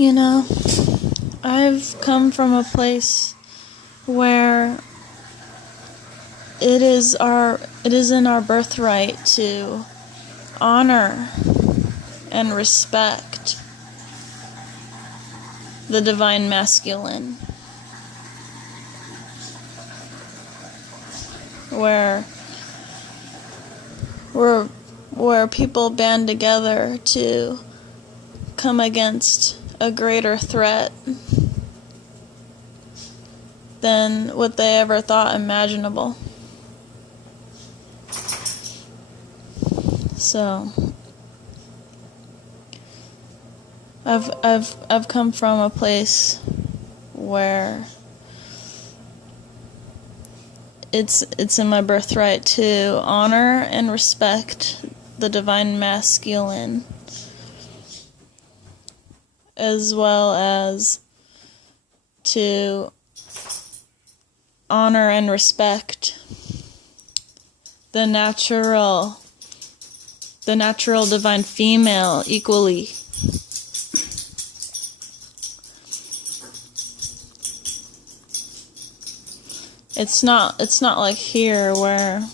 You know, I've come from a place where it is in our birthright to honor and respect the divine masculine, where people band together to come against a greater threat than what they ever thought imaginable. So I've come from a place where it's in my birthright to honor and respect the divine masculine, as well as to honor and respect the natural divine female equally. It's not like here where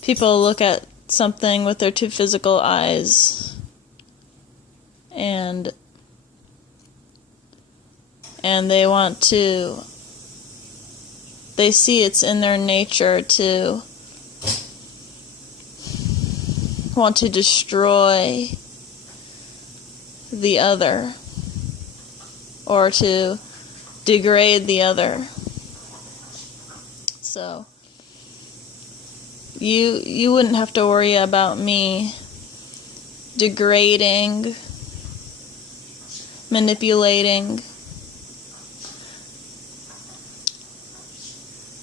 people look at something with their two physical eyes and they see it's in their nature to want to destroy the other or to degrade the other. So you wouldn't have to worry about me degrading, manipulating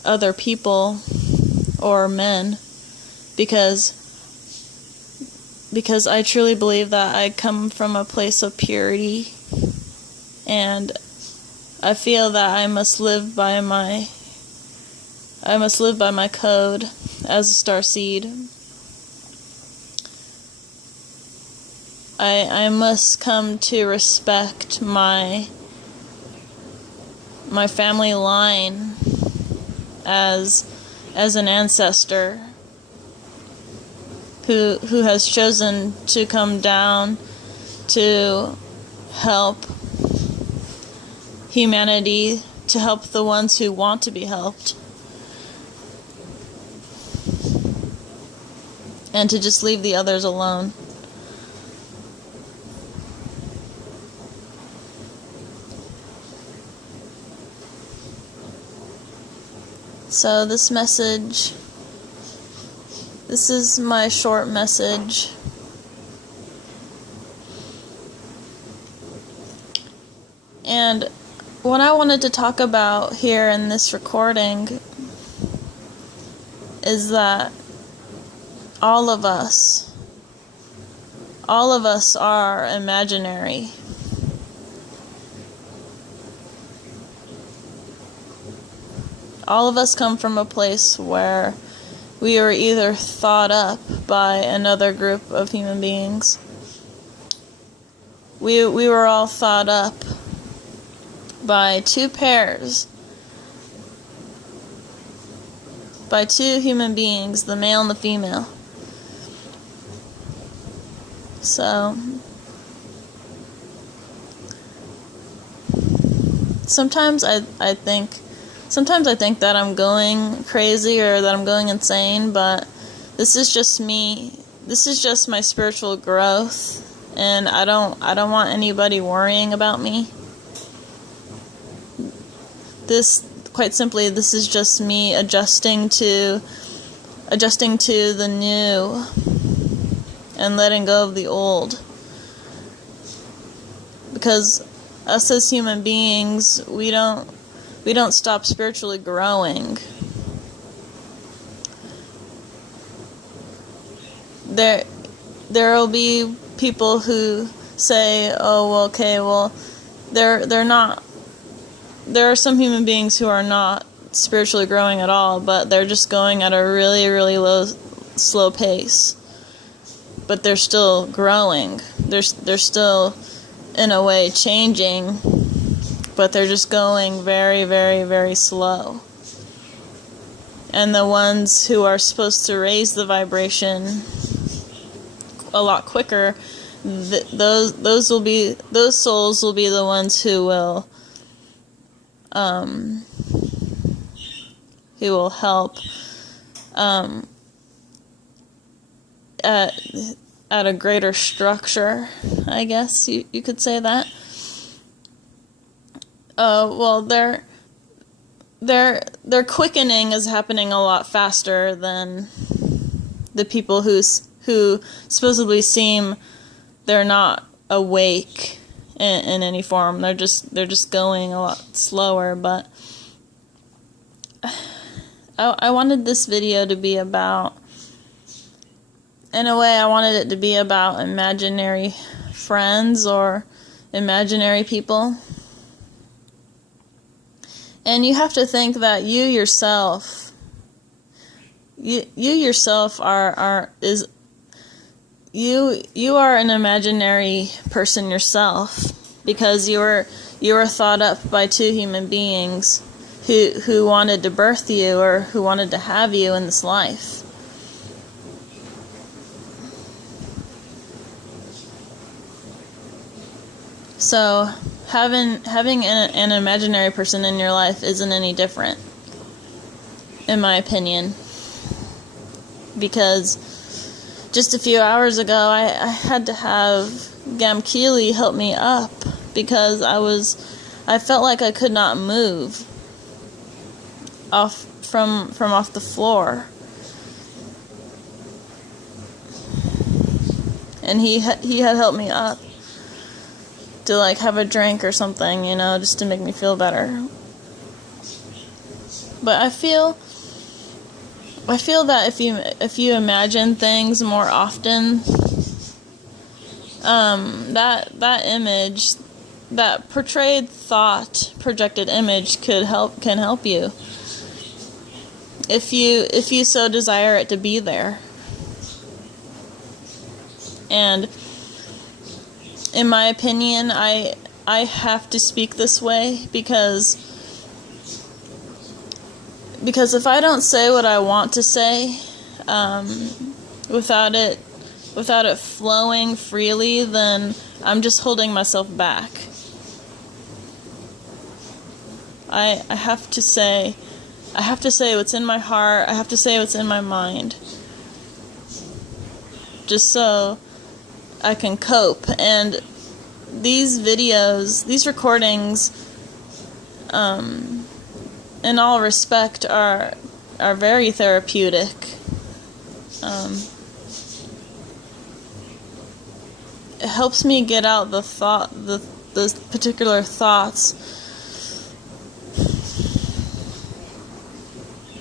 other people or men, because I truly believe that I come from a place of purity, and I feel that I must live by my code as a starseed. I must come to respect my family line as an ancestor who has chosen to come down to help humanity, to help the ones who want to be helped, and to just leave the others alone. So this is my short message. And what I wanted to talk about here in this recording is that all of us are imaginary. All of us come from a place where we were either thought up by another group of human beings. We were all thought up by two pairs, by two human beings, the male and the female. So sometimes I think that I'm going crazy or that I'm going insane, but this is just me. This is just my spiritual growth, and I don't want anybody worrying about me. Quite simply, this is just me adjusting to the new and letting go of the old. Because us as human beings, we don't stop spiritually growing. There'll be people who say, "Oh, well, okay, well, they're not." There are some human beings who are not spiritually growing at all, but they're just going at a really, really slow pace. But they're still growing. They're still in a way, changing, but they're just going very, very, very slow. And the ones who are supposed to raise the vibration a lot quicker, those souls will be the ones who will help at a greater structure, I guess you could say that. Well, their quickening is happening a lot faster than the people who supposedly seem they're not awake in any form. They're just going a lot slower. But I wanted this video to be about, in a way, I wanted it to be about imaginary friends or imaginary people. And you have to think that you yourself are an imaginary person yourself, because you were thought up by two human beings who wanted to birth you, or who wanted to have you in this life. So having an imaginary person in your life isn't any different, in my opinion. Because just a few hours ago, I had to have Gamkeely help me up, because I felt like I could not move off from off the floor. And he had helped me up to like have a drink or something, just to make me feel better. But I feel that if you imagine things more often, that image, that portrayed thought, projected image can help you if you so desire it to be there. And in my opinion, I have to speak this way because if I don't say what I want to say, without it flowing freely, then I'm just holding myself back. I have to say what's in my heart. I have to say what's in my mind, just so I can cope. And these videos, these recordings, in all respect, are very therapeutic. It helps me get out the particular thoughts,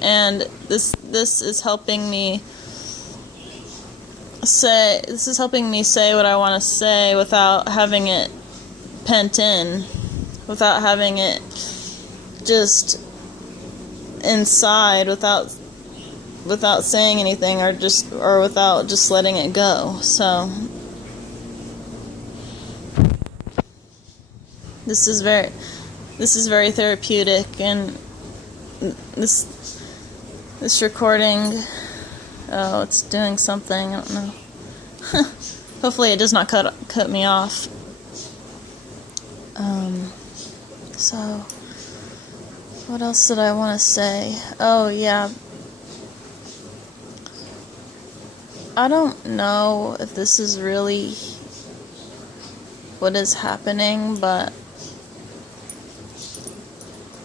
and this is helping me say what I want to say without having it pent in, without having it just inside, without saying anything, or without just letting it go. So this is very therapeutic, and this recording, it's doing something, I don't know. Hopefully it does not cut me off. So what else did I want to say? Oh yeah, I don't know if this is really what is happening, but